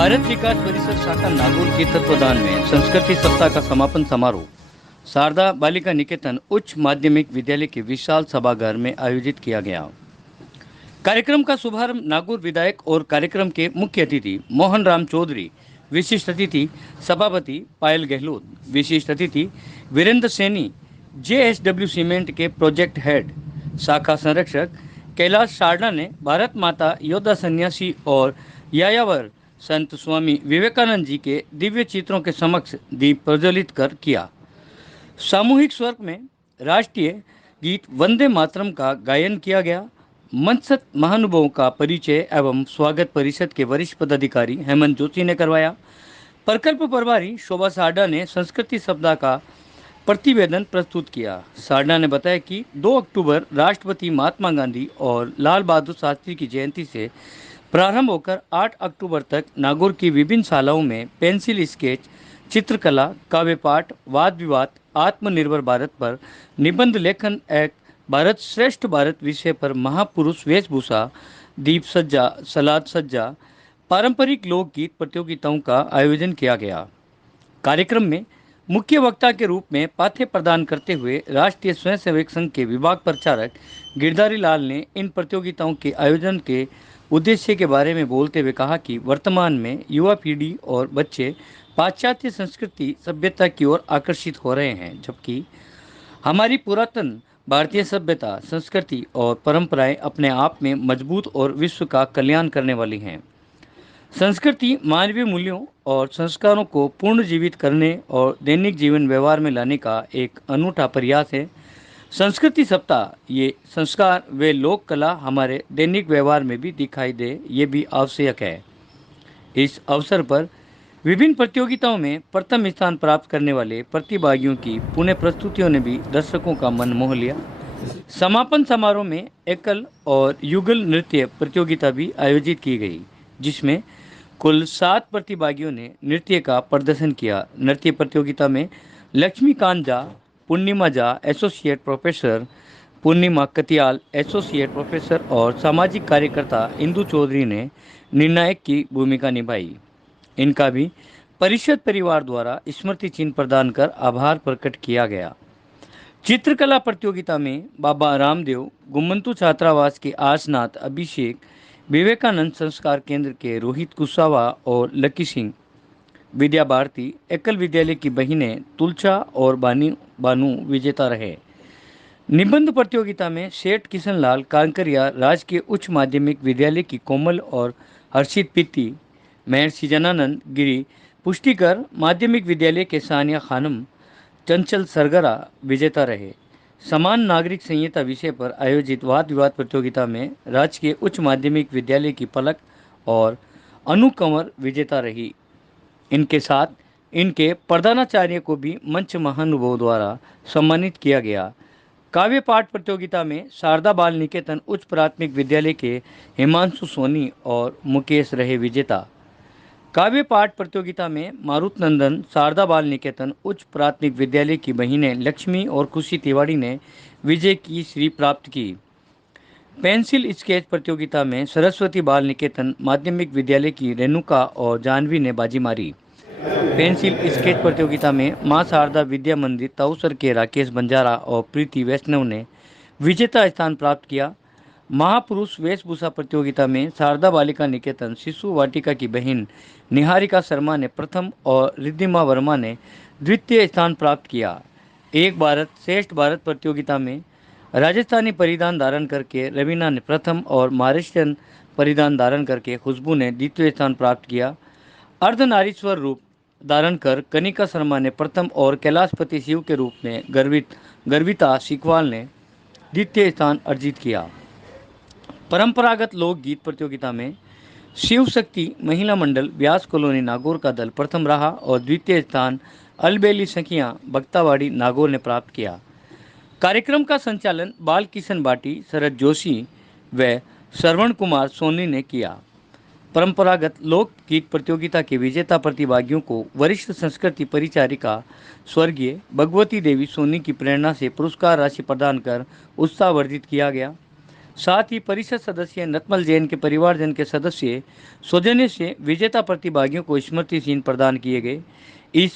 भारत विकास परिषद शाखा नागौर के तत्वाधान में संस्कृति सप्ताह का समापन समारोह शारदा बालिका निकेतन उच्च माध्यमिक विद्यालय के विशाल सभागार में आयोजित किया गया। कार्यक्रम का शुभारंभ नागौर विधायक और कार्यक्रम के मुख्य अतिथि मोहन राम चौधरी, विशिष्ट अतिथि सभापति पायल गहलोत, विशिष्ट अतिथि वीरेंद्र सैनी, जेएसडब्ल्यू सीमेंट के प्रोजेक्ट हेड शाखा संरक्षक कैलाश सारडा ने भारत माता योद्धा सन्यासी और यायावर संत स्वामी विवेकानंद जी के दिव्य चित्रों के समक्ष दीप प्रज्वलित कर किया। सामूहिक स्वर में राष्ट्रीय गीत वंदे मातरम का गायन किया गया। मंचस्थ महानुभावों का परिचय एवं स्वागत परिषद के वरिष्ठ पदाधिकारी हेमंत जोशी ने करवाया। प्रकल्प प्रभारी शोभा सारडा ने संस्कृति सप्ताह का प्रतिवेदन प्रस्तुत किया। सारडा ने बताया कि 2 अक्टूबर राष्ट्रपति महात्मा गांधी और लाल बहादुर शास्त्री की जयंती से प्रारंभ होकर 8 अक्टूबर तक नागौर की विभिन्न शालाओं में पेंसिल स्केच, चित्रकला, काव्य पाठ, वाद विवाद, आत्मनिर्भर भारत पर निबंध लेखन, एक भारत श्रेष्ठ भारत विषय पर महापुरुष वेशभूषा, दीप सज्जा, सलाद सज्जा, पारंपरिक लोकगीत प्रतियोगिताओं का आयोजन किया गया। कार्यक्रम में मुख्य वक्ता के रूप में पाठ्य प्रदान करते हुए राष्ट्रीय स्वयंसेवक संघ के विभाग प्रचारक गिरधारी लाल ने इन प्रतियोगिताओं के आयोजन के उद्देश्य के बारे में बोलते हुए कहा कि वर्तमान में युवा पीढ़ी और बच्चे पाश्चात्य संस्कृति सभ्यता की ओर आकर्षित हो रहे हैं, जबकि हमारी पुरातन भारतीय सभ्यता, संस्कृति और परंपराएं अपने आप में मजबूत और विश्व का कल्याण करने वाली हैं। संस्कृति मानवीय मूल्यों और संस्कारों को पुनर्जीवित करने और दैनिक जीवन व्यवहार में लाने का एक अनूठा प्रयास है। संस्कृति सप्ताह ये संस्कार व लोक कला हमारे दैनिक व्यवहार में भी दिखाई दे, ये भी आवश्यक है। इस अवसर पर विभिन्न प्रतियोगिताओं में प्रथम स्थान प्राप्त करने वाले प्रतिभागियों की पुनः प्रस्तुतियों ने भी दर्शकों का मन मोह लिया। समापन समारोह में एकल और युगल नृत्य प्रतियोगिता भी आयोजित की गई, जिसमें कुल 7 प्रतिभागियों ने नृत्य का प्रदर्शन किया। नृत्य प्रतियोगिता में लक्ष्मीकांत झा, पूर्णिमा झा एसोसिएट प्रोफेसर, पूर्णिमा कतियाल एसोसिएट प्रोफेसर और सामाजिक कार्यकर्ता इंदु चौधरी ने निर्णायक की भूमिका निभाई। इनका भी परिषद परिवार द्वारा स्मृति चिन्ह प्रदान कर आभार प्रकट किया गया। चित्रकला प्रतियोगिता में बाबा रामदेव, गुम्मंतु छात्रावास के आसनाथ अभिषेक, विवेकानंद संस्कार केंद्र के रोहित कुशवाहा और लकी सिंह, विद्या भारती एकल विद्यालय की बहिनें तुलचा और बानू विजेता रहे। निबंध प्रतियोगिता में सेठ किशनलाल कांकरिया राजकीय उच्च माध्यमिक विद्यालय की कोमल और हर्षित पित्ती, महर्षि जनानंद गिरी पुष्टिकर माध्यमिक विद्यालय के सानिया खानम, चंचल सरगरा विजेता रहे। समान नागरिक संहिता विषय पर आयोजित वाद विवाद प्रतियोगिता में राजकीय उच्च माध्यमिक विद्यालय की पलक और अनु कंवर विजेता रही। इनके साथ इनके प्रधानाचार्य को भी मंच महानुभाव द्वारा सम्मानित किया गया। काव्य पाठ प्रतियोगिता में शारदा बाल निकेतन उच्च प्राथमिक विद्यालय के हिमांशु सोनी और मुकेश रहे विजेता। काव्य पाठ प्रतियोगिता में मारुत नंदन शारदा बाल निकेतन उच्च प्राथमिक विद्यालय की बहिनें लक्ष्मी और खुशी तिवारी ने विजय की श्री प्राप्त की। पेंसिल स्केच प्रतियोगिता में सरस्वती बाल निकेतन माध्यमिक विद्यालय की रेणुका और जानवी ने बाजी मारी। पेंसिल स्केच प्रतियोगिता में मां शारदा विद्या मंदिर ताऊसर के राकेश बंजारा और प्रीति वैष्णव ने विजेता स्थान प्राप्त किया। महापुरुष वेशभूषा प्रतियोगिता में शारदा बालिका निकेतन शिशु वाटिका की बहन निहारिका शर्मा ने प्रथम और रिद्धिमा वर्मा ने द्वितीय स्थान प्राप्त किया। एक भारत श्रेष्ठ भारत प्रतियोगिता में राजस्थानी परिधान धारण करके रवीना ने प्रथम और महाराष्ट्रियन परिधान धारण करके खुशबू ने द्वितीय स्थान प्राप्त किया। अर्धनारीश्वर रूप धारण कर कनिका शर्मा ने प्रथम और कैलाशपति शिव के रूप में गर्विता सिकवाल ने द्वितीय स्थान अर्जित किया। परंपरागत लोकगीत प्रतियोगिता में शिव शक्ति महिला मंडल व्यास कॉलोनी नागौर का दल प्रथम रहा और द्वितीय स्थान अलबेली सखियां बख्तावाड़ी नागौर ने प्राप्त किया। कार्यक्रम का संचालन बाल किशन बाटी, शरद जोशी व श्रवण कुमार सोनी ने किया। परंपरागत लोकगीत प्रतियोगिता के विजेता प्रतिभागियों को वरिष्ठ संस्कृति परिचारिका स्वर्गीय भगवती देवी सोनी की प्रेरणा से पुरस्कार राशि प्रदान कर उत्साहवर्धित किया गया। साथ ही परिषद सदस्य नतमल जैन के परिवारजन के सदस्य सौजन्य से विजेता प्रतिभागियों को स्मृति चिन्ह प्रदान किए गए। इस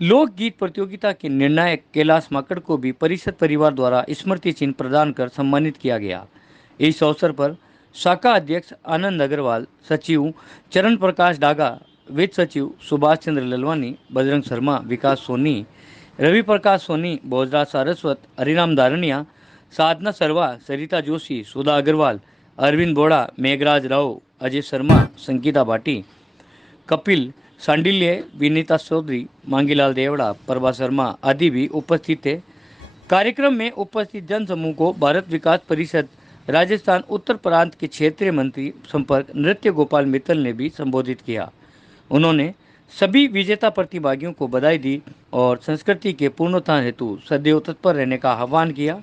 लोकगीत प्रतियोगिता के निर्णायक कैलाश माकड़ को भी परिषद परिवार द्वारा स्मृति चिन्ह प्रदान कर सम्मानित किया गया। इस अवसर पर शाखा अध्यक्ष आनंद अग्रवाल, सचिव चरण प्रकाश डागा, वित्त सचिव सुभाष चंद्र ललवानी, बजरंग शर्मा, विकास सोनी, रवि प्रकाश सोनी, भोजराज सारस्वत, हरिराम दारनिया, साधना सरवा, सरिता जोशी, सुधा अग्रवाल, अरविंद बोड़ा, मेघराज राव, अजय शर्मा, संगीता भाटी, कपिल सांडिल्य, विनीता चौधरी, मांगीलाल देवड़ा, प्रभा शर्मा आदि भी उपस्थित थे। कार्यक्रम में उपस्थित जनसमूह को भारत विकास परिषद राजस्थान उत्तर प्रांत के क्षेत्रीय मंत्री संपर्क नृत्य गोपाल मित्तल ने भी संबोधित किया। उन्होंने सभी विजेता प्रतिभागियों को बधाई दी और संस्कृति के पूर्णोत्थान हेतु सदैव तत्पर रहने का आह्वान किया।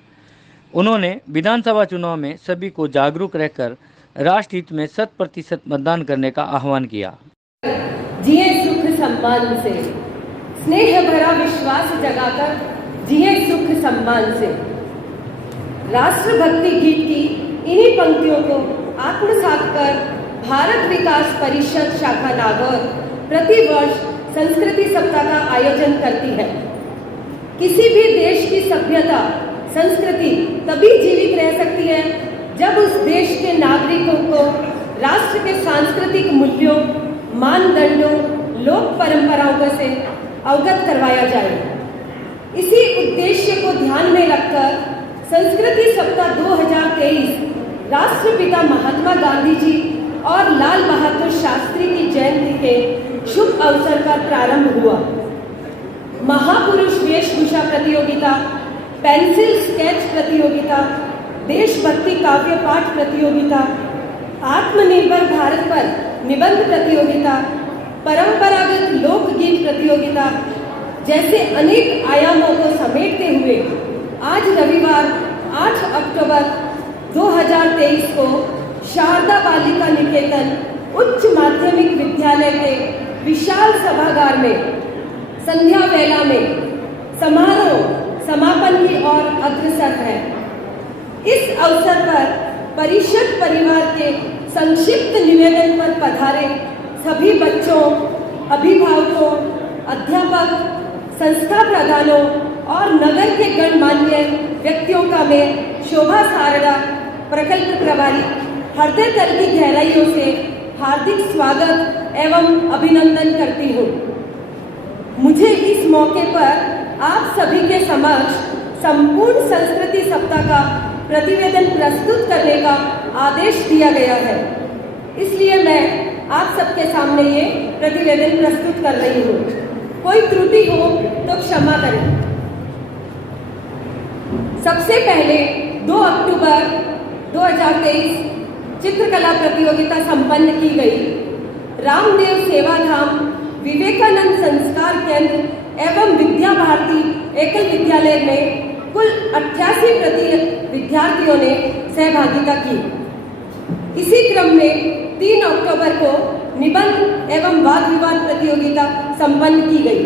उन्होंने विधानसभा चुनाव में सभी को जागरूक रहकर राष्ट्र हित में 100% मतदान करने का आह्वान किया। जिए सुख सम्मान से, स्नेह भरा विश्वास जगाकर जिए सुख सम्मान से। राष्ट्रभक्ति गीत की इन्हीं पंक्तियों को आत्मसात कर भारत विकास परिषद शाखा नागौर प्रतिवर्ष संस्कृति सप्ताह का आयोजन करती है। किसी भी देश की सभ्यता संस्कृति तभी जीवित रह सकती है जब उस देश के नागरिकों को राष्ट्र के सांस्कृतिक मूल्यों, मानदंडों, लोक परंपराओं से अवगत करवाया जाए। इसी उद्देश्य को ध्यान में रखकर संस्कृति सप्ताह 2023 राष्ट्रपिता महात्मा गांधी जी और लाल बहादुर शास्त्री की जयंती के शुभ अवसर पर प्रारंभ हुआ। महापुरुष वेशभूषा प्रतियोगिता, पेंसिल स्केच प्रतियोगिता, देशभक्ति काव्य पाठ प्रतियोगिता, आत्मनिर्भर भारत पर निबंध प्रतियोगिता, परंपरागत लोकगीत प्रतियोगिता जैसे अनेक आयामों को समेटते हुए आज रविवार 8 अक्टूबर 2023 को शारदा बालिका निकेतन उच्च माध्यमिक विद्यालय के विशाल सभागार में संध्या वेला में समारोह समापन की ओर अग्रसर है। इस अवसर पर परिषद परिवार के संक्षिप्त निवेदन पर पधारे सभी बच्चों, अभिभावकों, अध्यापक, संस्था प्रधानों और नगर के गणमान्य व्यक्तियों का मैं शोभा सारड़ा प्रकल्प प्रभारी हृदय तल की गहराइयों से हार्दिक स्वागत एवं अभिनंदन करती हूँ। मुझे इस मौके पर आप सभी के समक्ष संपूर्ण संस्कृति सप्ताह का प्रतिवेदन प्रस्तुत करने का आदेश दिया गया है, इसलिए मैं आप सबके सामने ये प्रतिवेदन प्रस्तुत कर रही हूँ। कोई त्रुटि हो तो क्षमा करें। सबसे पहले 2 अक्टूबर 2023 चित्रकला प्रतियोगिता संपन्न की गई। रामदेव सेवाधाम विवेकानंद संस्कार केंद्र एवं विद्या भारती एकल विद्यालय में कुल 88 विद्यार्थियों ने सहभागिता की। इसी क्रम में 3 अक्टूबर को निबंध एवं वाद विवाद प्रतियोगिता संपन्न की गई।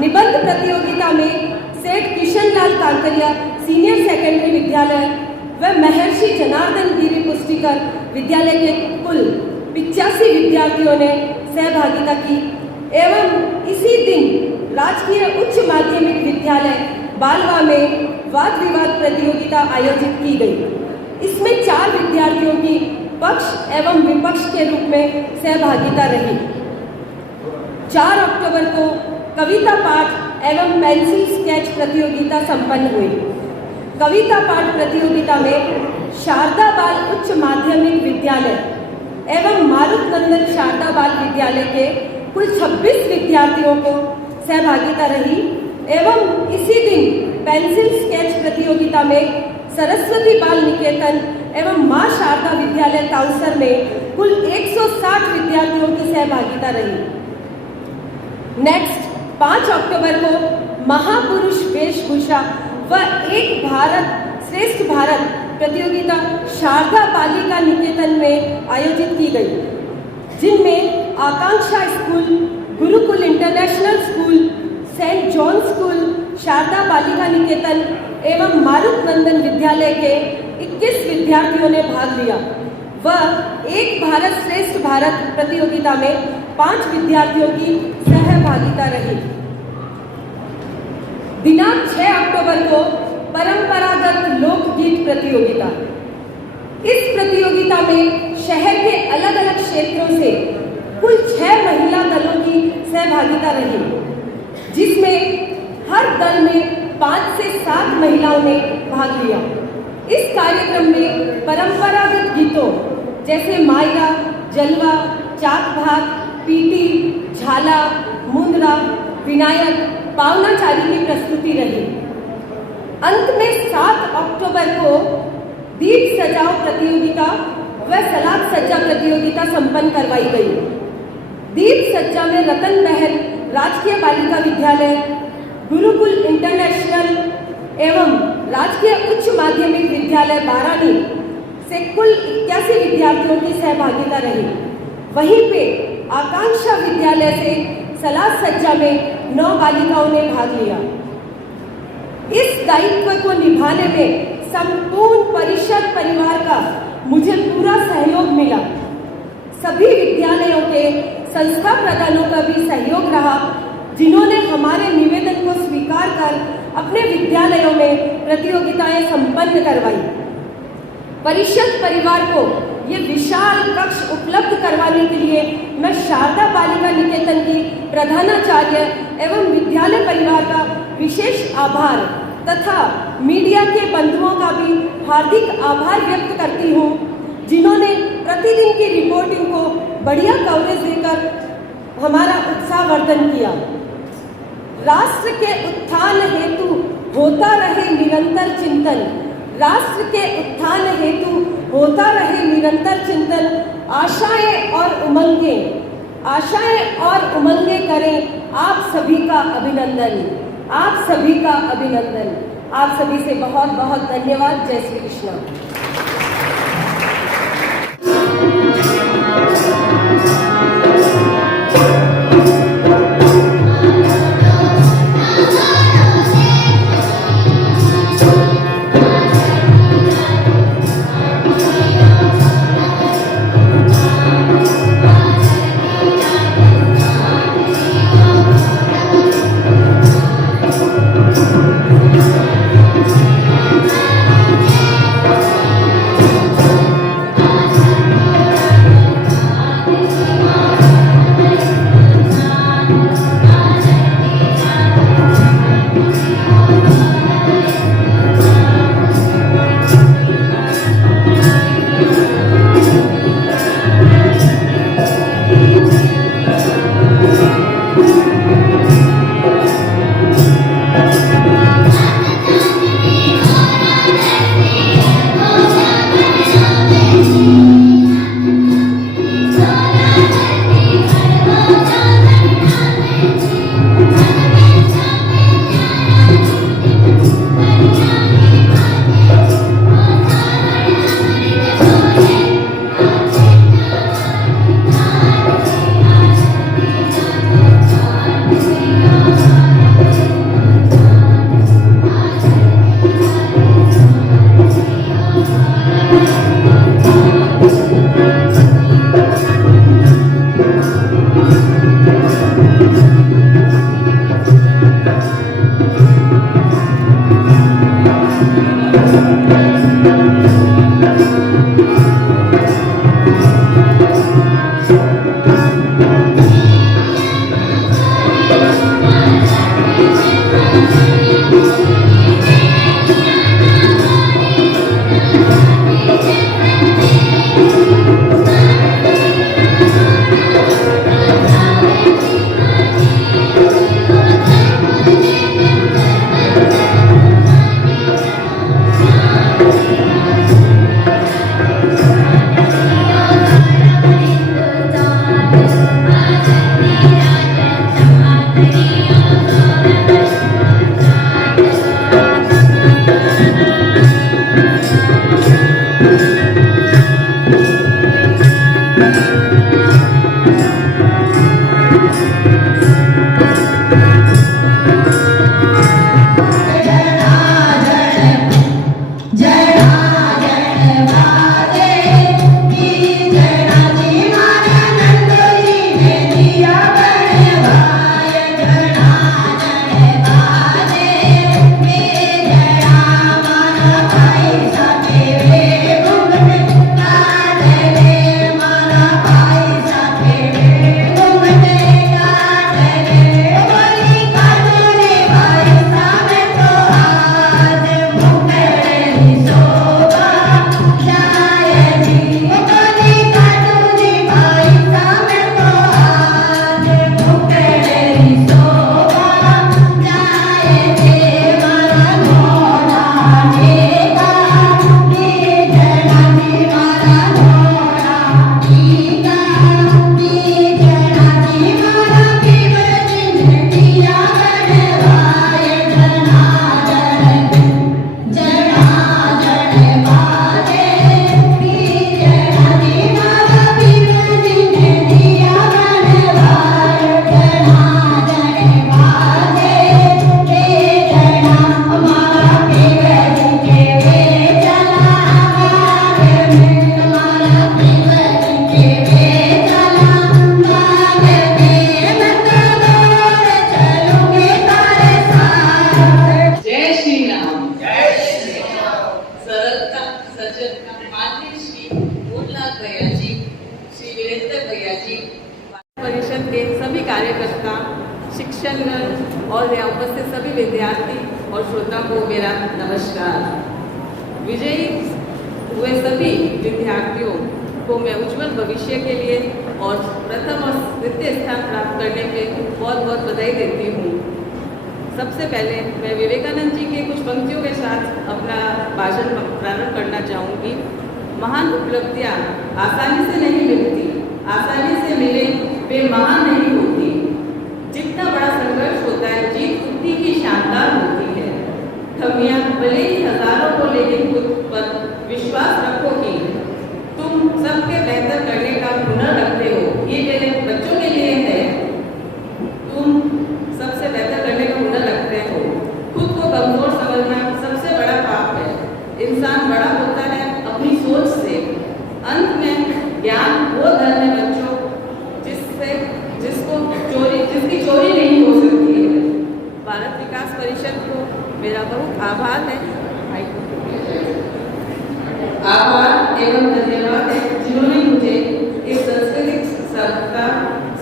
निबंध प्रतियोगिता में सेठ किशनलाल कांकरिया सीनियर सेकेंडरी विद्यालय व महर्षि जनार्दन गिरी पुष्टिकर विद्यालय के कुल 85 विद्यार्थियों ने सहभागिता की एवं इसी दिन राजकीय उच्च माध्यमिक विद्यालय बालवा में वाद विवाद प्रतियोगिता आयोजित की गई। इसमें 4 विद्यार्थियों की पक्ष एवं विपक्ष के रूप में सहभागिता रही। 4 अक्टूबर को कविता पाठ एवं पेंसिल स्केच प्रतियोगिता संपन्न हुई। कविता पाठ प्रतियोगिता में शारदा बाल उच्च माध्यमिक विद्यालय एवं मारुत नंदन शारदा बाल विद्यालय के कुल 26 विद्यार्थियों को सहभागिता रही एवं इसी दिन पेंसिल स्केच प्रतियोगिता में सरस्वती बाल निकेतन एवं मां शारदा विद्यालय ताउसर में कुल 160 विद्यार्थियों की सहभागिता रही। नेक्स्ट 5 अक्टूबर को महापुरुष वेशभूषा व एक भारत श्रेष्ठ भारत प्रतियोगिता शारदा बालिका निकेतन में आयोजित की गई, जिनमें Akanksha school, Gurukul international school, saint John school, Sharda Balika Niketan एवं मारुत नंदन विद्यालय के 21 विद्यार्थियों ने भाग लिया। वह एक भारत श्रेष्ठ भारत प्रतियोगिता में 5 विद्यार्थियों की सहभागिता रही। दिनांक 6 अक्टूबर को परंपरागत लोकगीत प्रतियोगिता। इस प्रतियोगिता में शहर के अलग अलग क्षेत्रों से कुल 6 महिला दलों की सहभागिता रही, जिसमें हर दल में 5 से 7 महिलाओं ने भाग लिया। इस कार्यक्रम में परंपरागत गीतों जैसे मायरा, जलवा, चाक भाग, पीटी, झाला, मुंदरा, विनायक, पावनाचारी की प्रस्तुति रही। अंत में 7 अक्टूबर को दीप सजाओ प्रतियोगिता व सलाद सज्जा प्रतियोगिता संपन्न करवाई गई। दीप सज्जा में रतन महल राजकीय बालिका विद्यालय, गुरुकुल इंटरनेशनल एवं राजकीय उच्च माध्यमिक विद्यालय बारानी से कुल 81 विद्यार्थियों की सहभागिता रही। वहीं पे आकांक्षा विद्यालय से सलाद सज्जा में 9 बालिकाओं ने भाग लिया। इस दायित्व को निभाने में संपूर्ण परिषद परिवार का मुझे पूरा सहयोग मिला। सभी विद्यालयों के संस्था प्रधानों का भी सहयोग रहा, जिन्होंने हमारे निवेदन को स्वीकार कर अपने विद्यालयों में प्रतियोगिताएं संपन्न करवाई। परिषद परिवार को ये विशाल कक्ष उपलब्ध करवाने के लिए मैं शारदा बालिका निकेतन की प्रधानाचार्य एवं विद्यालय परिवार का विशेष आभार तथा मीडिया के बंधुओं का भी हार्दिक आभार व्यक्त करती हूँ, जिन्होंने प्रतिदिन की रिपोर्टिंग को बढ़िया कवरेज देकर हमारा उत्साहवर्धन किया। राष्ट्र के उत्थान हेतु होता रहे निरंतर चिंतन, राष्ट्र के उत्थान हेतु होता रहे निरंतर चिंतन। आशाएं और उमंगें करें आप सभी का अभिनंदन, आप सभी का अभिनंदन। आप सभी से बहुत बहुत धन्यवाद। जय श्री कृष्ण। परिषद माननीय श्री मोहनलाल भैया जी, श्री वीरेंद्र भैया जी, परिषद के सभी कार्यकर्ता, शिक्षकगण और यहाँ उपस्थित सभी विद्यार्थी और श्रोता को मेरा नमस्कार। विजयी हुए सभी विद्यार्थियों को मैं उज्जवल भविष्य के लिए और प्रथम और द्वितीय स्थान प्राप्त करने पे बहुत बहुत बधाई देती हूँ। सबसे पहले मैं विवेकानंद जी के कुछ पंक्तियों के साथ अपना भाषण प्रारंभ करना चाहूँगी। महान उपलब्धियाँ आसानी से नहीं मिलती, आसानी से मिले वे महान नहीं होती। जितना बड़ा संघर्ष होता है, जीत उतनी ही शानदार होती है। खमियाँ भले ही हजारों को, लेकिन खुद पर विश्वास रखो कि तुम सबके बेहतर करने का हुनर रखते हो। ये मेरे बच्चों के लिए है। तुम सबसे बेहतर करने का हुनर रखते हो। खुद को कमजोर समझना सबसे बड़ा पाप है। इंसान बड़ा होता है अपनी सोच से। अंत में ज्ञान वो धन है बच्चों जिसकी चोरी नहीं हो सकती है। भारत विकास परिषद को मेरा बहुत आभार है, आभार एवं धन्यवाद है जिन्होंने मुझे इस सांस्कृतिक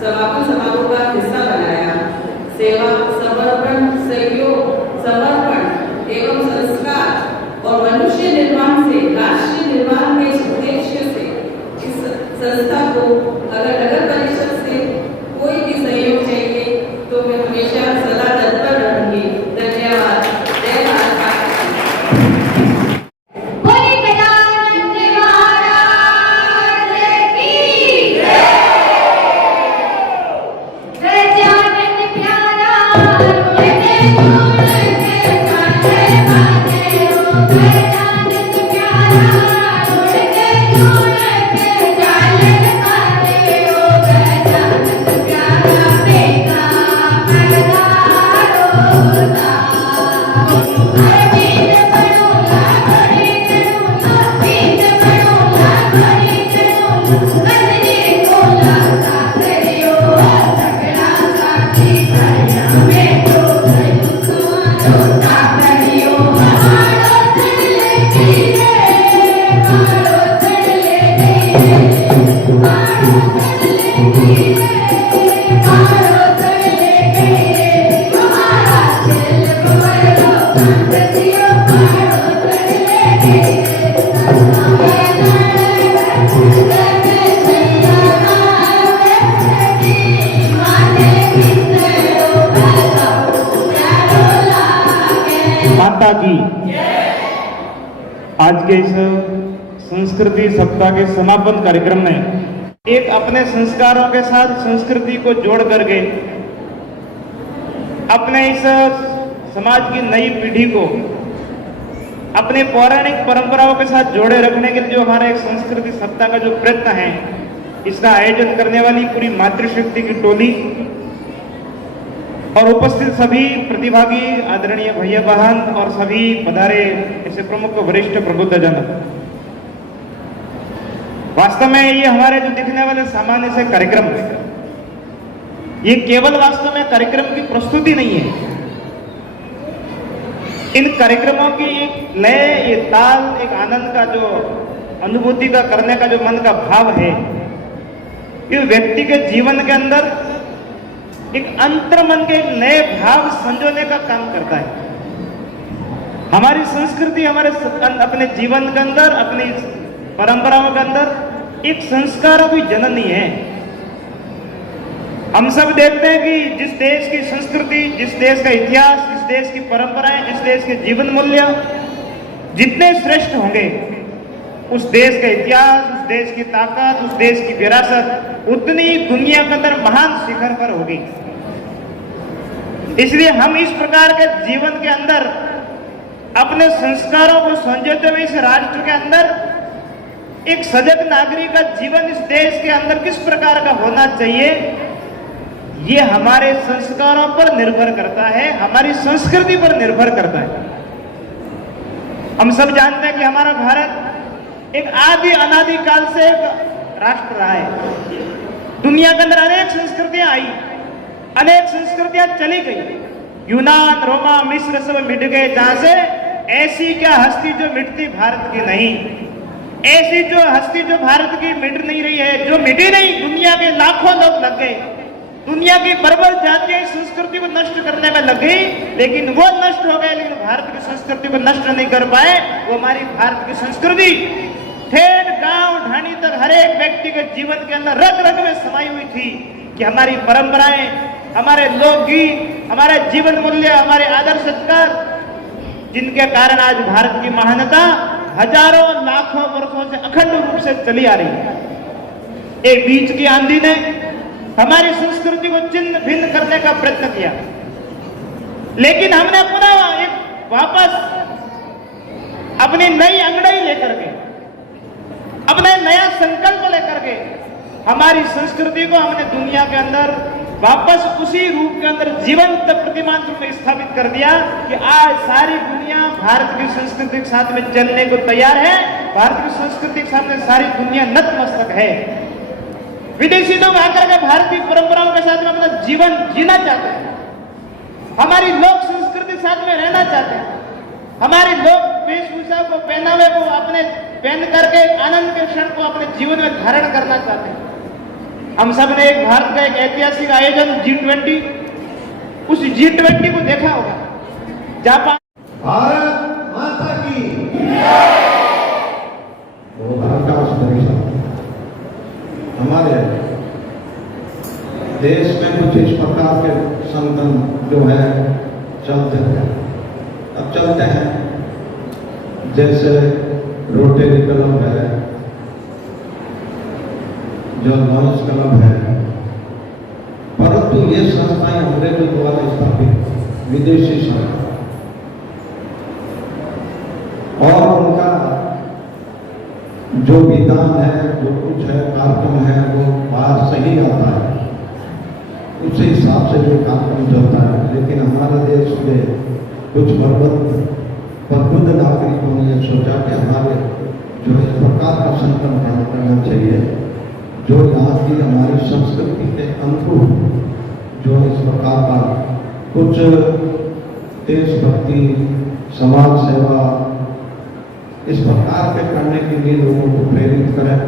समापन समारोह का हिस्सा बनाया। सेवा, समर्पण, सहयोग, समर्पण एवं संस्कार और मनुष्य निर्माण से राष्ट्र निर्माण के उद्देश्य से इस संस्था को अगर परिषद से कोई भी सहयोग चाहिए तो मैं हमेशा सदा तत्पर रहूंगी। धन्यवाद। जय भारत माता की। माता की। आज के इस संस्कृति सप्ताह के समापन कार्यक्रम में एक अपने संस्कारों के साथ संस्कृति को जोड़ करके अपने इस समाज की नई पीढ़ी को अपने पौराणिक परंपराओं के साथ जोड़े रखने के लिए जो हमारा एक संस्कृति सप्ताह का जो प्रयत्न है, इसका आयोजन करने वाली पूरी मातृशक्ति की टोली और उपस्थित सभी प्रतिभागी, आदरणीय भैया बहन और सभी पधारे ऐसे प्रमुख वरिष्ठ प्रबुद्धजन। वास्तव में ये हमारे जो दिखने वाले सामान्य से कार्यक्रम है, ये केवल वास्तव में कार्यक्रम की प्रस्तुति नहीं है। इन कार्यक्रमों की एक लय, ये ताल, एक आनंद का जो अनुभूति का करने का जो मन का भाव है, ये व्यक्ति के जीवन के अंदर एक अंतर्मन के एक नए भाव संजोने का काम करता है। हमारी संस्कृति हमारे अपने जीवन के अंदर, अपनी परंपराओं के अंदर एक संस्कारों की जननी है। हम सब देखते हैं कि जिस देश की संस्कृति, जिस देश का इतिहास, जिस देश की परंपराएं, जिस देश के जीवन मूल्य जितने श्रेष्ठ होंगे, उस देश का इतिहास, उस देश की ताकत, उस देश की विरासत उतनी दुनिया के अंदर महान शिखर पर होगी। इसलिए हम इस प्रकार के जीवन के अंदर अपने संस्कारों को संजोते हुए इस राष्ट्र के अंदर एक सजग नागरिक का जीवन इस देश के अंदर किस प्रकार का होना चाहिए, ये हमारे संस्कारों पर निर्भर करता है, हमारी संस्कृति पर निर्भर करता है। हम सब जानते हैं कि हमारा भारत एक आदि अनादि काल से एक राष्ट्र रहा है। दुनिया के अंदर अनेक संस्कृतियां आई, अनेक संस्कृतियां चली गई। यूनान, रोमा, मिस्र सब मिट गए, जहां से ऐसी क्या हस्ती जो मिटती भारत की नहीं। ऐसी जो हस्ती जो भारत की मिट नहीं रही है, जो मिटी नहीं, दुनिया के लाखों लोग लग गए, दुनिया की बर्बर जातीय संस्कृति को नष्ट करने में लग गई, लेकिन वो नष्ट हो गए, लेकिन भारत की संस्कृति को नष्ट नहीं कर पाए। वो हमारी भारत की संस्कृति ठेठ गांव ढाणी तक हर एक व्यक्ति के जीवन के अंदर रग रग में समाई हुई थी कि हमारी परंपराएं, हमारे लोकगीत, हमारे जीवन मूल्य, हमारे आदर सत्कार, जिनके कारण आज भारत की महानता हजारों लाखों वर्षों से अखंड रूप से चली आ रही है। एक बीच की आंधी ने हमारी संस्कृति को छिन्न भिन्न करने का प्रयत्न किया, लेकिन हमने पुनः एक वापस अपनी नई अंगड़ाई लेकर के, अपना नया संकल्प लेकर के हमारी संस्कृति को हमने दुनिया के अंदर वापस उसी रूप के अंदर जीवंत प्रतिमान रूप में स्थापित कर दिया कि आज सारी दुनिया भारत की संस्कृति के साथ में चलने को तैयार है। भारत की संस्कृति के सामने सारी दुनिया नतमस्तक है। विदेशी लोग आकर के भारतीय परंपराओं के साथ में अपना जीवन जीना चाहते हैं, हमारी लोक संस्कृति साथ में रहना चाहते हैं, हमारी लोक वेशभूषा को, पहनावे को अपने पहन करके आनंद के क्षण को अपने जीवन में धारण करना चाहते हैं। हम सब ने एक भारत का एक ऐतिहासिक आयोजन G20, उस G20 को देखा होगा। जापान भारत माता की वो आकाश परिषद हमारे देश में कुछ इस प्रकार के संगठन जो है चलते हैं, अब चलते हैं, जैसे रोटरी क्लब है, जो लॉन्च क्लब है, परंतु ये संस्थाएं अंग्रेजों द्वारा स्थापित विदेशी संस्था और उनका जो विधान है, जो कुछ है, कार्यक्रम है, वो बाहर से ही आता है, उसी हिसाब से जो कार्यक्रम चलता है। लेकिन हमारे देश में कुछ प्रबुद्ध नागरिकों ने यह सोचा कि हमारे जो इस प्रकार का संगठन प्राप्त करना चाहिए, जो यहाँ की हमारी संस्कृति के अनुरूप, जो इस प्रकार का कुछ देशभक्ति, समाज सेवा, इस प्रकार के करने के लिए लोगों को प्रेरित करें,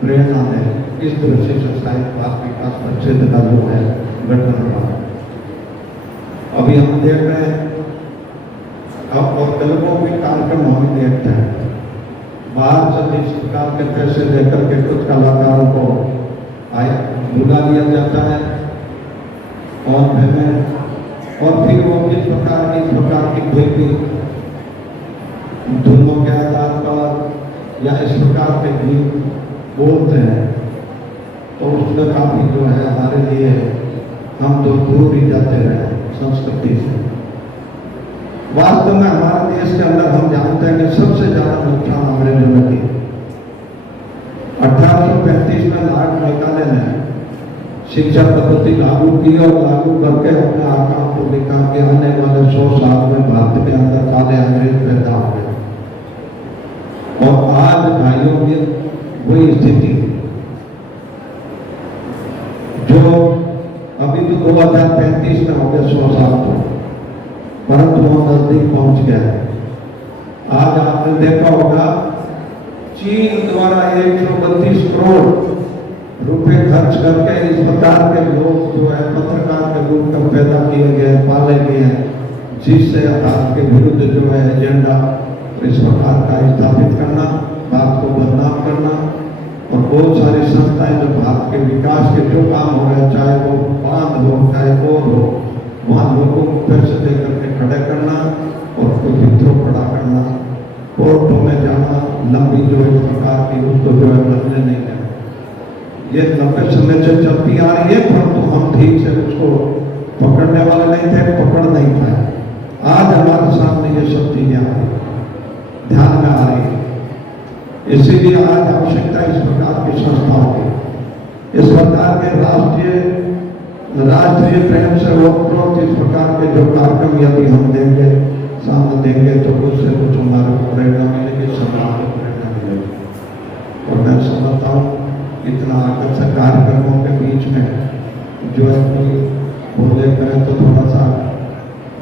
प्रेरणा दें। इस तरह से संस्थाएं बाल विकास परिषद का जो है गठन हुआ। अभी हम देख रहे हैं अब और क्लबों के कार्यक्रम हम देखते हैं, बाहर से इस प्रकार के पैसे लेकर के कुछ कलाकारों को बुला लिया जाता है और फिर वो किस प्रकार की कोई भी धुनों के आधार पर या इस प्रकार के गीत बोलते हैं, तो उसमें काफी जो है हमारे लिए हम तो दूर ही जाते रहे संस्कृति से। वास्तव में हमारे देश के अंदर हम जानते हैं कि सबसे ज्यादा नुकसान अंग्रेजों ने किया। 1835 में लॉर्ड मैकाले ने शिक्षा पद्धति लागू की और लागू करके अपने आकाम को लिखा कि आने वाले 100 साल में भारत के अंदर काले अंग्रेज पैदा हो गए। और आज भाइयों की वही स्थिति जो अभी तो 2035 में हो गया 100 साल तो, परंतु वो नजदीक पहुंच गया है। आज आपने देखा होगा चीन द्वारा 132 करोड़ रुपए खर्च करके इस प्रकार के लोग जो है पत्रकार के रूप में पैदा किए गए, पाले गए हैं, जिससे भारत के विरुद्ध जो है एजेंडा इस प्रकार का स्थापित करना, भारत को बदनाम करना। और बहुत सारी संस्थाएं जो भारत के विकास के जो काम हो रहे हैं, चाहे वो बांध हो, चाहे बोर हो, वहाँ लोगों को पैसे देकर के खड़े करना और कोई विद्रोह खड़ा करना, कोर्टों में जाना, लंबी जो इस प्रकार की उसको जो है बदलने नहीं देना, ये लंबे समय से चलती आ रही है, परंतु हम ठीक से उसको पकड़ने वाले नहीं थे, पकड़ नहीं पाए। आज हमारे सामने ये सब चीजें आ रही, ध्यान में आ रही है। इसीलिए आज आवश्यकता इस प्रकार की संस्थाओं की, इस प्रकार के राष्ट्रीय प्रेम से ओतप्रोत इस प्रकार के जो कार्यक्रम यदि हम देंगे, सामने देंगे, तो कुछ से कुछ हमारे प्रेरणा मिलेगी, समाज को प्रेरणा मिलेगी। और मैं समझता हूँ इतना आकर्षक कार्यक्रमों के बीच में जो है कोई बोले करें तो थोड़ा सा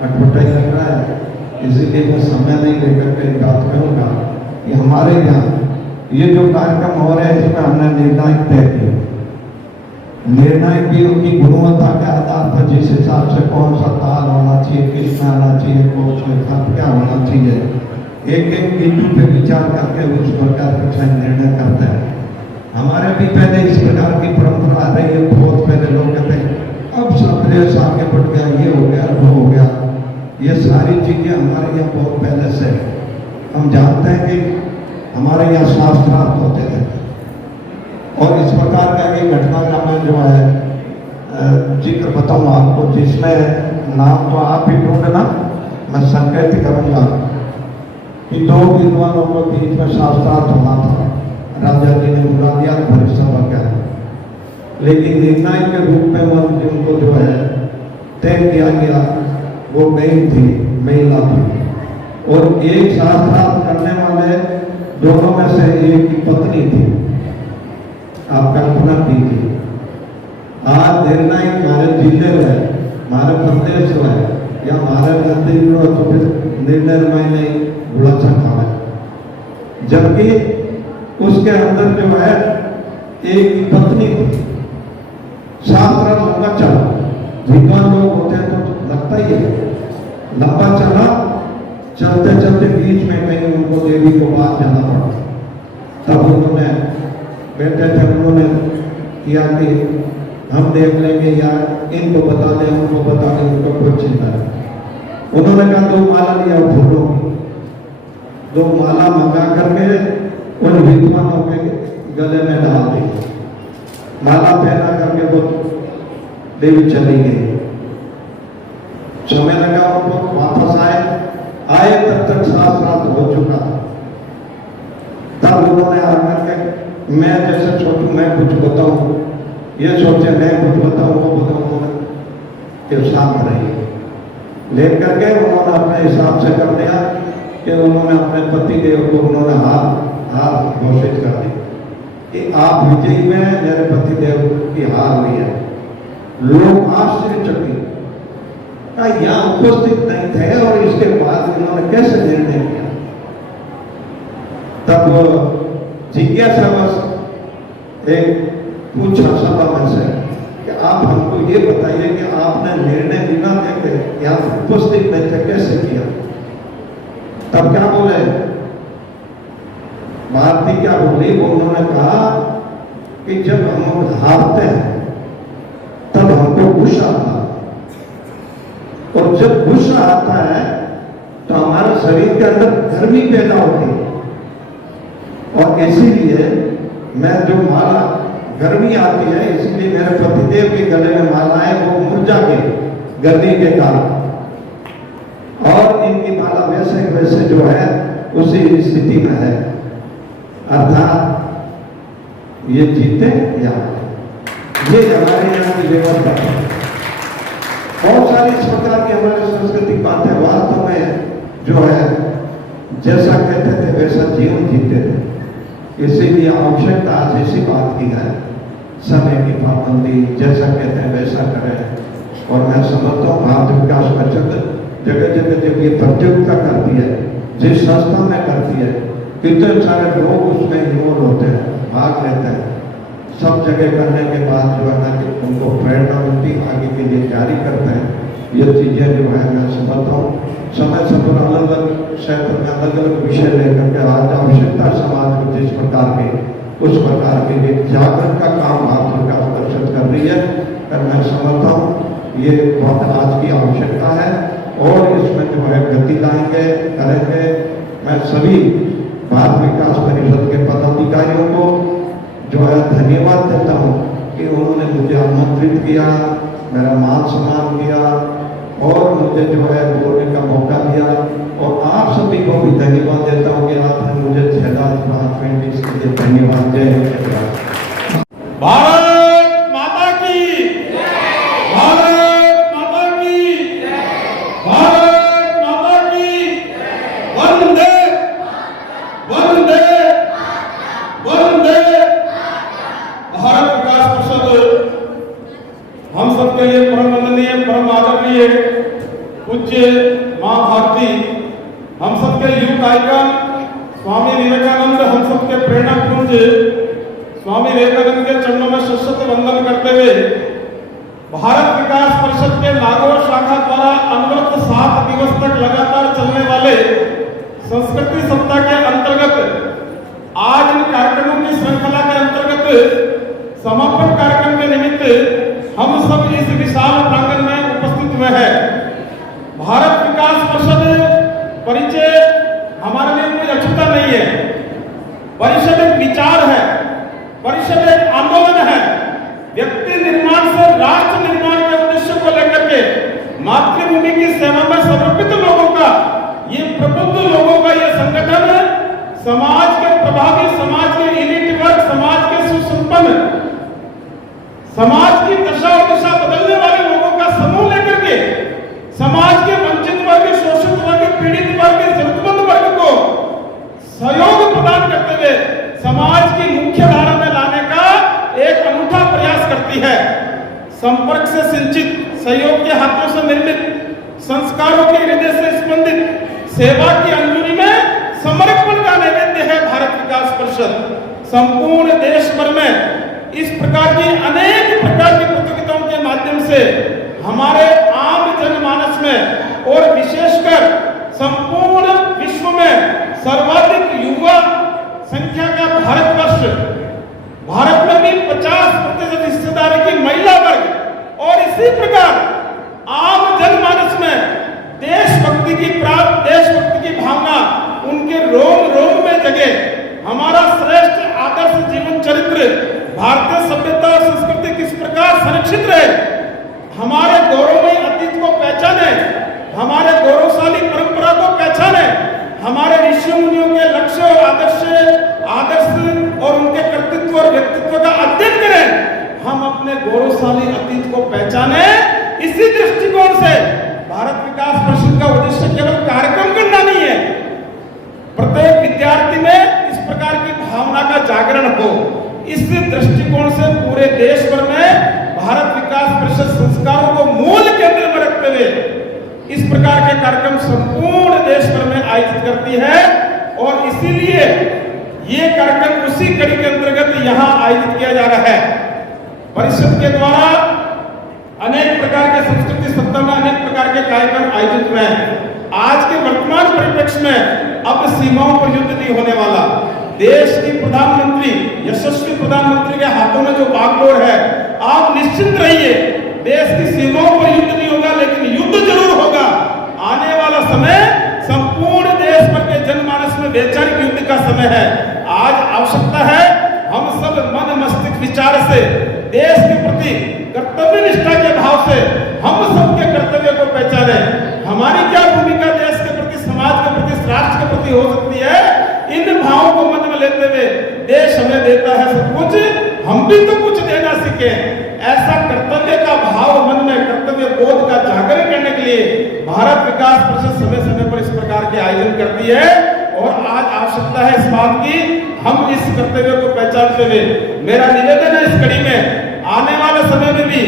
अटपटा ही लग रहा है। इसीलिए मैं समय नहीं लेकर के बात करूँगा कि हमारे यहाँ ये जो कार्यक्रम हो रहे हैं इसमें हमने निर्णायक तय किए। निर्णय भी उनकी गुणवत्ता के आधार पर जिस हिसाब से कौन सा ताल होना चाहिए, किसमें आना चाहिए, कौन सा साथ क्या होना चाहिए, एक एक बिंदु पे विचार करके उस प्रकार का निर्णय करता है। हमारे भी पहले इस प्रकार की परंपरा आ रही है। बहुत पहले लोग कहते हैं अब संदेश आगे बढ़ गया, ये हो गया, वो हो गया। ये सारी चीजें हमारे यहाँ बहुत पहले से हम जानते हैं कि हमारे यहाँ शास्त्रार्थ होते थे। और इस प्रकार का एक घटना का मैं जो है जिक्र बताऊँ आपको, जिसमें नाम तो आप ही ढूंढना, मैं संकेत करूँगा कि दो विद्वानों के बीच में शास्त्रार्थ होना था। राजा जी ने बुला दिया परिसभा का, लेकिन निर्णय के रूप में उनको जो है तय किया गया वो नहीं थी, महिला थी। और एक शास्त्रार्थ करने वाले दोनों में से एक की पत्नी थी। आप कल्पना कीजिए, आज निर्णय हमारे जिले में, हमारे प्रदेश में या हमारे नजदीक में तो फिर निर्णय में नहीं बुला खाना, जबकि उसके अंदर जो है एक की पत्नी थी। शास्त्र लंबा चला, विद्वान लोग होते हैं तो लगता ही है, लंबा चला, चलते चलते बीच में कहीं उनको देवी को बात जाना पड़ा। तब उन्होंने बैठे थे, उन्होंने किया कि हम देख लेंगे या इनको बता दें, उनको बता दें, उनको कोई चिंता नहीं। उन्होंने कहा 2 माला लिया फूलों की, 2 माला मंगा करके उन विद्वानों के गले में डाल दी। माला पहना करके वो देवी चली गई। समय लगा उनको, वापस आए तब तक शास्त्रार्थ हो चुका था। तब उन्होंने आकर के मैं जैसे छोटू मैं कुछ बताऊं, ये सोचे मैं कुछ बताऊं, वो बताऊं, कि शांत रहिए। लेकर के उन्होंने अपने हिसाब से कर दिया कि उन्होंने अपने पति देव को उन्होंने हार घोषित कर दी कि आप विजयी में, मेरे पति देव की हार हुई है। लोग आश्चर्यचकित, यहाँ उपस्थित नहीं थे और इसके बाद उन्होंने कैसे निर्णय किया। तब जिज्ञासावश एक पूछा सभा में से कि आप हमको ये बताइए कि आपने निर्णय बिना देखे यहाँ उपस्थित नहीं थे कैसे किया। तब क्या बोले भारती, क्या बोली, उन्होंने कहा कि जब हम हारते हैं तब हमको गुस्सा आता है, और जब गुस्सा आता है तो हमारे शरीर के अंदर गर्मी पैदा होती है, और इसीलिए मैं जो माला गर्मी आती है, इसलिए मेरे पतिदेव के गले में माला है वो मुरझा गई गर्मी के कारण, और इनकी माला वैसे वैसे जो है उसी स्थिति में है। अर्थात ये जीते या ये हमारे यहाँ की व्यवस्था है। बहुत सारी इस प्रकार की हमारी सांस्कृतिक बातें वास्तव में जो है जैसा कहते थे वैसा जीवन जीते थे। इसीलिए आवश्यकता आज इसी बात की है, समय की पाबंदी, जैसा कहते हैं वैसा करें। और मैं समझता हूँ भारत विकास परिषद जगह जगह जब ये प्रतियोगिता करती है, जिस संस्था में करती है, कितने सारे लोग उसमें इन्वॉल्व होते हैं, भाग लेते हैं। सब जगह करने के बाद जो है ना कि उनको प्रेरणा मिलती, आगे के लिए जारी करते हैं। ये चीज़ें जो है मैं समझता हूँ समय समय पर अलग अलग क्षेत्र में अलग अलग विषय लेकर के आज आवश्यकता समाज को जिस प्रकार के उस प्रकार के लिए जागरण का काम भारत विकास परिषद कर रही है, पर मैं समझता हूँ ये बहुत आज की आवश्यकता है और इसमें जो है गति लाएंगे, करेंगे। मैं सभी भारत विकास परिषद के पदाधिकारियों को जो है धन्यवाद देता हूँ कि उन्होंने मुझे आमंत्रित किया, मेरा मान सम्मान किया और मुझे जो है बोलने का मौका दिया। और आप सभी को भी धन्यवाद देता हूँ कि आपने मुझे 6,5 मिनट इसके लिए धन्यवाद। जय हिंद। भारत माता की, भारत माता की, भारत माता की, वंदे वंदे वंदे। भारत विकास परिषद हम सबके लिए परम वंदनीय, परम आदरणीय पूज्य मां भारती, हम सबके युग आइकन स्वामी विवेकानंद हम सबके प्रेरणा पुंज स्वामी विवेकानंद के चरणों में शत वंदन करते हुए भारत विकास परिषद के नागौर शाखा द्वारा अनवरत 7 दिवस तक लगातार चलने वाले संस्कृति सप्ताह के अंतर्गत आज इन कार्यक्रमों की श्रृंखला के अंतर्गत समापन कार्यक्रम के निमित्त हम सब इस विशाल प्रांगण में उपस्थित हुए हैं। भारत विकास परिषद परिचय हमारे लिए कोई अछूता नहीं है। परिषद एक विचार है, परिषद एक आंदोलन है। व्यक्ति निर्माण से राष्ट्र निर्माण के उद्देश्य को लेकर के मातृभूमि की सेवा में समर्पित लोगों का, ये प्रबुद्ध लोगों का ये संगठन समाज के प्रभावी, समाज के इलीट वर्ग, समाज के सुसंपन्न, समाज की दशा और दिशा बदलने वाले लोगों का समूह लेकर के समाज के वंचित वर्ग, शोषित वर्ग, पीड़ित वर्ग, जरूरतमंद वर्ग को सहयोग प्रदान करते हुए समाज की मुख्य धारा में लाने का एक अनूठा प्रयास करती है। संपर्क से सिंचित, सहयोग के हाथों से निर्मित, संस्कारों के हृदय से स्पंदित सेवा की अंजुनी में समर्पण का नैवेद्य है भारत विकास परिषद। संपूर्ण देश भर में इस प्रकार की अनेक प्रकार की प्रतियोगिताओं के माध्यम से हमारे आम जनमानस में और विशेषकर संपूर्ण विश्व में सर्वाधिक युवा संख्या का भारतवर्ष, भारत में भी 50% हिस्सेदारी की महिला वर्ग और इसी प्रकार आम जनमानस में देशभक्ति की प्राप्त, देशभक्ति की भावना उनके रोम रोम में जगे। हमारा श्रेष्ठ आदर्श जीवन चरित्र, भारतीय सभ्यता और संस्कृति किस प्रकार संरक्षित रहे, हमारे गौरवमयी अतीत को पहचाने, हमारे गौरवशाली परंपरा को पहचाने, हमारे ऋषि मुनियों के लक्ष्य और आदर्श और उनके कर्तृत्व और व्यक्तित्व का अध्ययन करें, हम अपने गौरवशाली अतीत को पहचाने। इसी दृष्टिकोण से भारत विकास परिषद का उद्देश्य केवल कार्यक्रम करना नहीं है, प्रत्येक विद्यार्थी में इस प्रकार की भावना का जागरण हो। इस दृष्टिकोण से पूरे देश भर में भारत विकास परिषद संस्कारों को मूल केंद्र में रखते हुए इस प्रकार के कार्यक्रम संपूर्ण देश भर में आयोजित करती है और इसीलिए ये कार्यक्रम उसी कड़ी के अंतर्गत यहाँ आयोजित किया जा रहा है। परिषद के द्वारा अनेक प्रकार के संस्कृति सप्ताह में अनेक प्रकार के कार्यक्रम आयोजित हुए हैं। आज के वर्तमान परिप्रेक्ष्य में अब सीमाओं पर युद्ध नहीं होने वाला। देश की प्रधानमंत्री, यशस्वी प्रधानमंत्री के हाथों में जो बागडोर है, आप निश्चिंत रहिए, देश की सीमाओं पर युद्ध नहीं होगा, लेकिन युद्ध जरूर होगा। आने वाला समय संपूर्ण देश भर के जनमानस में वैचारिक युद्ध का समय है। आज आवश्यकता है हम सब मन मस्तिष्क विचार से देश के प्रति कर्तव्य निष्ठा के भाव से हम सबके कर्तव्य को पहचाने। हमारी क्या भूमिका देश के प्रति, समाज के प्रति, राष्ट्र के प्रति हो सकती है, इन भावों को मन में लेते हुए देश हमें देता है सब कुछ, हम भी तो कुछ देना सीखे। ऐसा कर्तव्य का भाव मन में, कर्तव्य बोध का जागरण करने के लिए भारत विकास परिषद समय समय पर इस प्रकार के आयोजन करती है और आज आवश्यकता है इस बात की हम इस कर्तव्य को पहचानते हुए। मेरा निवेदन है इस कड़ी में आने वाले समय में भी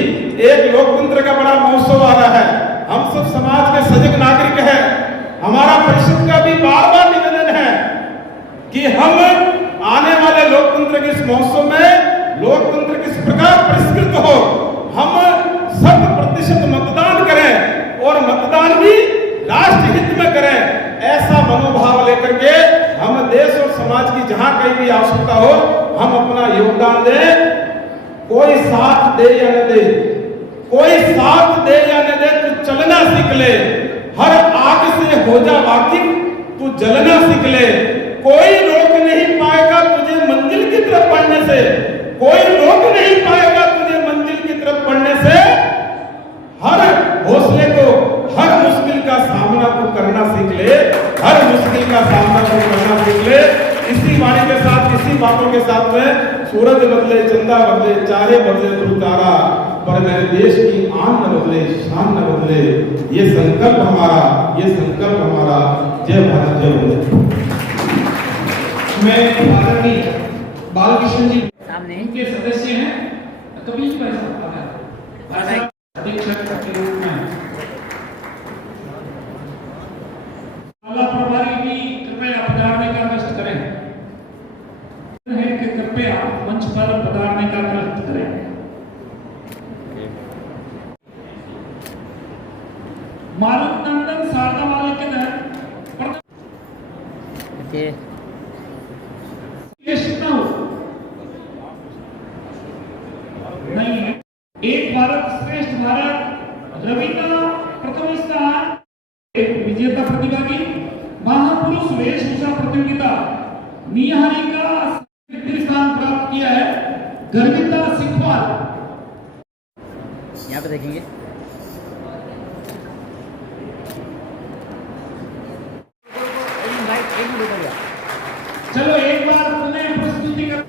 एक लोकतंत्र का बड़ा महोत्सव आ रहा है। हम सब समाज के सजग नागरिक हैं। हमारा परिषद का भी बार बार निवेदन है कि हम आने वाले लोकतंत्र के इस महोत्सव में लोकतंत्र किस प्रकार परिष्कृत हो, हम 100% मतदान करें और मतदान भी राष्ट्र हित में करें। ऐसा मनोभाव लेकर के हम देश और समाज की जहां कहीं भी आवश्यकता हो हम अपना योगदान दें। कोई साथ दे या न दे, कोई साथ दे या न दे, तू चलना सीख ले। हर आग से हो जा वाकिफ, तू जलना सीख ले। कोई रोक नहीं पाएगा तुझे मंजिल की तरफ बढ़ने से, कोई रोक नहीं पाएगा तुझे मंजिल की तरफ बढ़ने से। हर हौसले को, हर मुश्किल का सामना को करना सीख ले, हर मुश्किल का सामना को करना सीख ले। इसी वाणी के साथ, इसी बातों के साथ में सूरज बदले, चंदा बदले, चाहे बदले ध्रुव तारा, पर मेरे देश की आन न बदले, शान न बदले। ये संकल्प हमारा, ये संकल्प हमारा। जय भारत, जय भारत। मैं आदरणीय बालकृष्ण जी के सदस्य हैं, कभी भी अधीक्षक के रूप में प्रभारी भी कृपया पधारने का कष्ट करें। कृपया मंच पर पधारने का प्रयत्न करें। मारुतनंदन शारदा बालिका नहीं है। एक भारत श्रेष्ठ भारत रविंद्र प्रथम स्थान विजेता प्रतिभागी महापुरुष वेशभूषा प्रतियोगिता निहारिका तृतीय स्थान प्राप्त किया है गर्विता सिखवाल। यहाँ पे देखेंगे चलो एक बार पुनः प्रस्तुति कर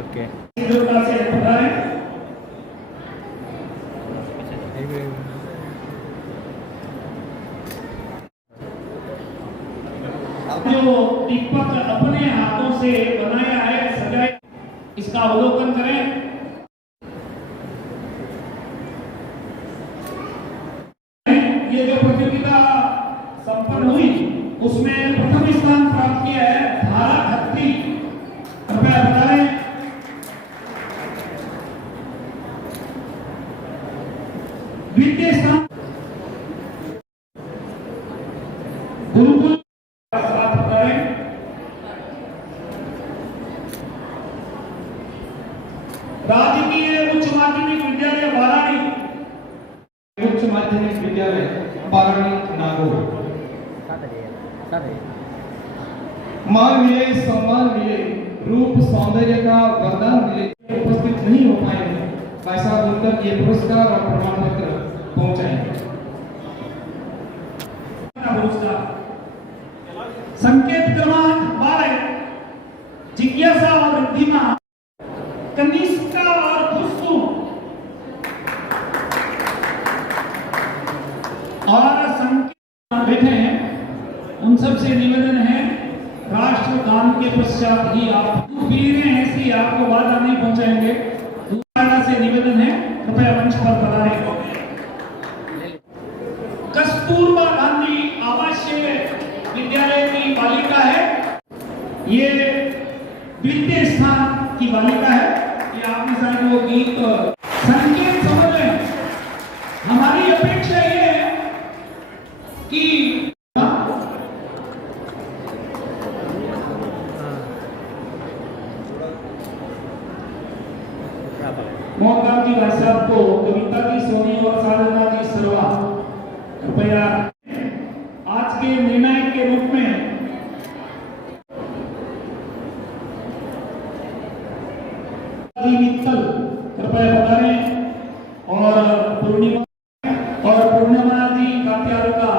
ओके से पधारें। जो दीपक अपने हाथों से बनाया है सजाया, इसका अवलोकन करें। ये जो प्रतियोगिता संपन्न हुई उसमें प्रथम स्थान प्राप्त किया है धारा खत्री। कृपया बताएं। द्वितीय स्थान गुरुकुल राजकीय उच्च माध्यमिक विद्यालय वाराणसी उच्च माध्यमिक विद्यालय वाराणसी नागौर। मान मिले सम्मान मिले रूप सौंदर्य का वरदान मिले उपस्थित नहीं हो पाएंगे भाई साहब उन तक ये पुरस्कार और प्रमाण पत्र पहुंचाएंगे। संकेत क्रमांक 12 जिज्ञासा और रिद्धिमा कनिष्का और खुशबू और संकेत बैठे हैं। उन सबसे निवेदन है राष्ट्रगान के पश्चात ही आप पीरें ऐसी आपको बाधा नहीं पहुंचाएंगे। दूसरा से निवेदन है कृपया मंच पर पधारें। कस्तूरबा गांधी आवासीय विद्यालय की बालिका है। ये द्वितीय स्थान की बालिका है। ये आपने शायद वो गीत संकेत समझ लें। हमारी अपेक्षा ये है कि मोहन जी भाई साहब को कविता की सोनी और साधना की सरवा कृपया आज के निर्णायक के रूप में मित्तल कृपया बताएं और पूर्णिमा जी कात्याल का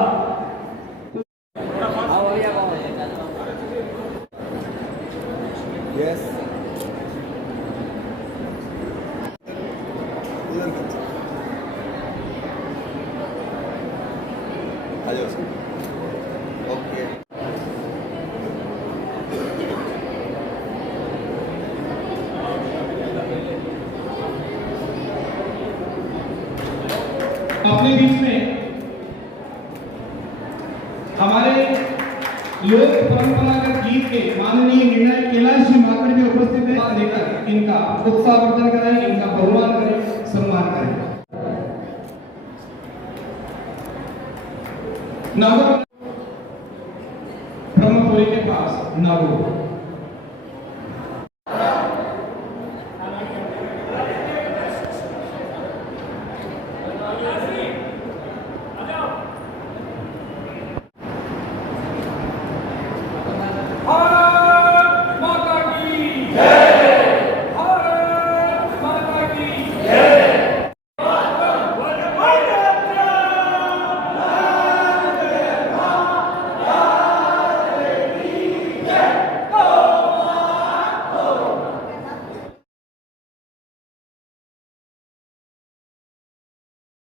अपने बीच में हमारे लोक परंपरागत गीत के माननीय निर्णायक कैलाश जी माकड़ में उपस्थित है। लेकर इनका उत्साहवर्धन कराएं, इनका बहुमान करें, सम्मान करें। नागौर ब्रह्मपुरी के पास नागौर।